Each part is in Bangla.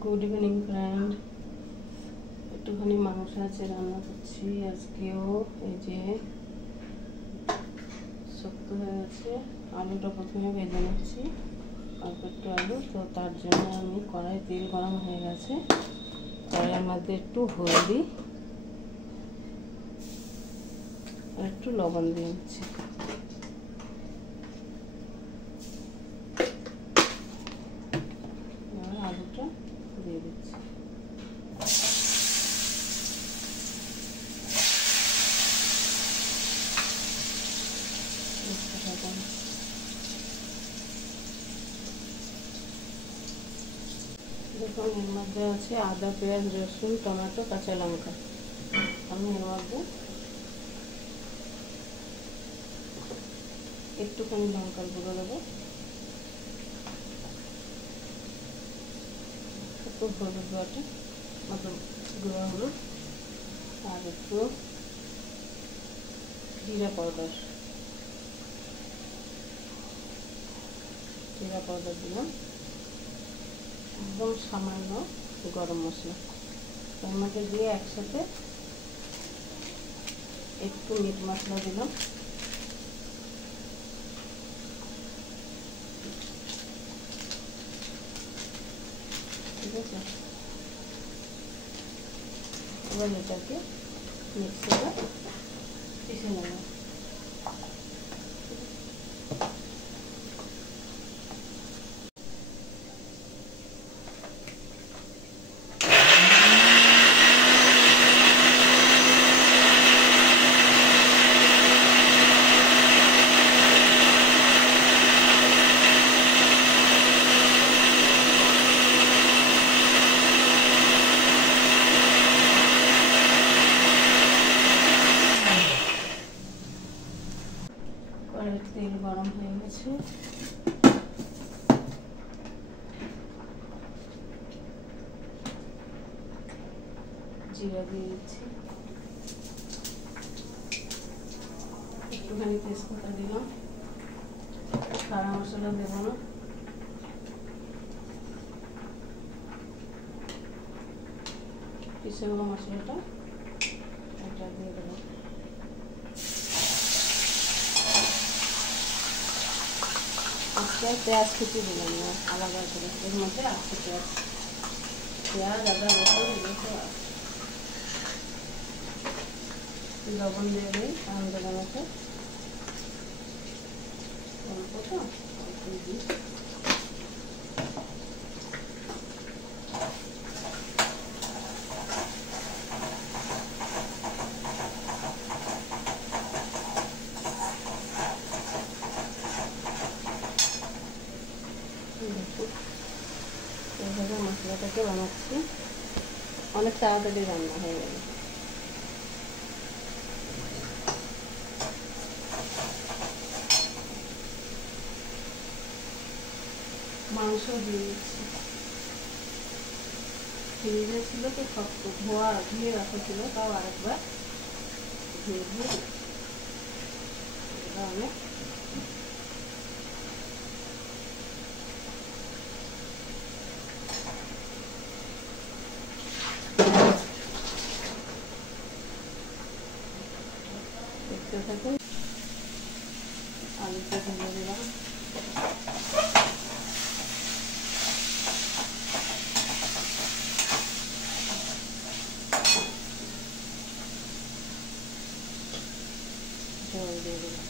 Good evening friend. একটুখানি মাংস আছে রান্না করছি আজকেও। এই যে শক্ত হয়ে গেছে, আলুটা প্রথমে ভেজে নিচ্ছি, অল্প একটু আলু। তো তার জন্য আমি কড়াই তেল গরম হয়ে গেছে, কড়াইয়ের মধ্যে একটু হলদি আর একটু লবণ দিয়ে দিচ্ছি। এবার আলুটা দিয়ে দিচ্ছি। দেখুন, এর মধ্যে আছে আদা, পেঁয়াজ, রসুন, টমেটো, কাঁচা লঙ্কা। আমি এর মধ্যে একটুখানি লঙ্কার গুঁড়ো দেবো, একটু হলুদ বাটা গুঁড়ো হলুদ, আর একটু জিরা পাউডার দিলাম, একদম সামান্য গরম মশলা এর মধ্যে দিয়ে একসাথে একটু মিট মশলা দিলাম, ঠিক আছে। এবার এটাকে মিক্সিতে পিষে নেব। তেল গরম হয়ে গেছে, জিরা দিয়ে দিচ্ছি, একটুখানি তেজপাতা দিলাম, কারা মশলা দেবো না, পিষে নেওয়া মশলাটা এটা দিয়ে দেবো। আজকে পেঁয়াজ কুচি দিলাম না, আলাদা করে এর মধ্যে আজকে পেঁয়াজ আদা রসুন এগুলো লবণ দিয়ে দিই, তাহলে মতো অল্প তো অল্প দিই। এইভাবে মশলাটাকে বানাচ্ছি, অনেক তাড়াতাড়ি রান্না হয়ে গেল। মাংস দিয়ে দিচ্ছি, ফ্রিজে ছিল তো শক্ত, ধুয়ে রাখা ছিল, তাও আরেকবার ধুয়ে অনেক দেখতে থাকুন। আলুটা ভেজে দিলাম, জল দিয়ে দিলাম,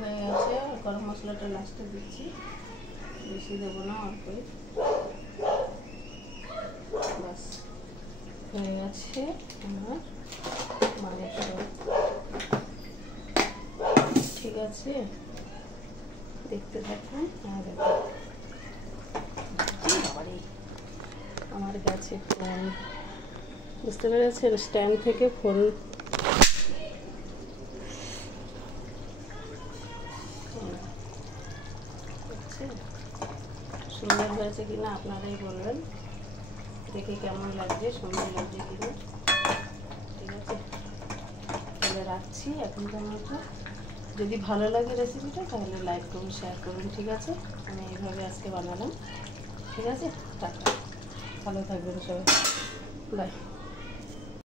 হয়ে গেছে। গরম মশলাটা লাস্টে দিচ্ছি, বেশি দেবো না, অল্পই, বাস। হয়ে গেছে আমার মাংস। ঠিক আছে, দেখতে থাকুন। আর আমার কাছে ফোন, বুঝতে পেরেছেন, স্ট্যান্ড থেকে ফোন সুন্দর হয়েছে কিনা আপনারাই বলবেন, দেখে কেমন লাগছে, সুন্দর লাগছে কিনা। ঠিক আছে, তাহলে রাখছি এখনকার মতো। যদি ভালো লাগে রেসিপিটা তাহলে লাইক করুন, শেয়ার করুন। ঠিক আছে, আমি এইভাবে আজকে বানালাম। ঠিক আছে, টাটা, ভালো থাকবেন সবাই, বাই।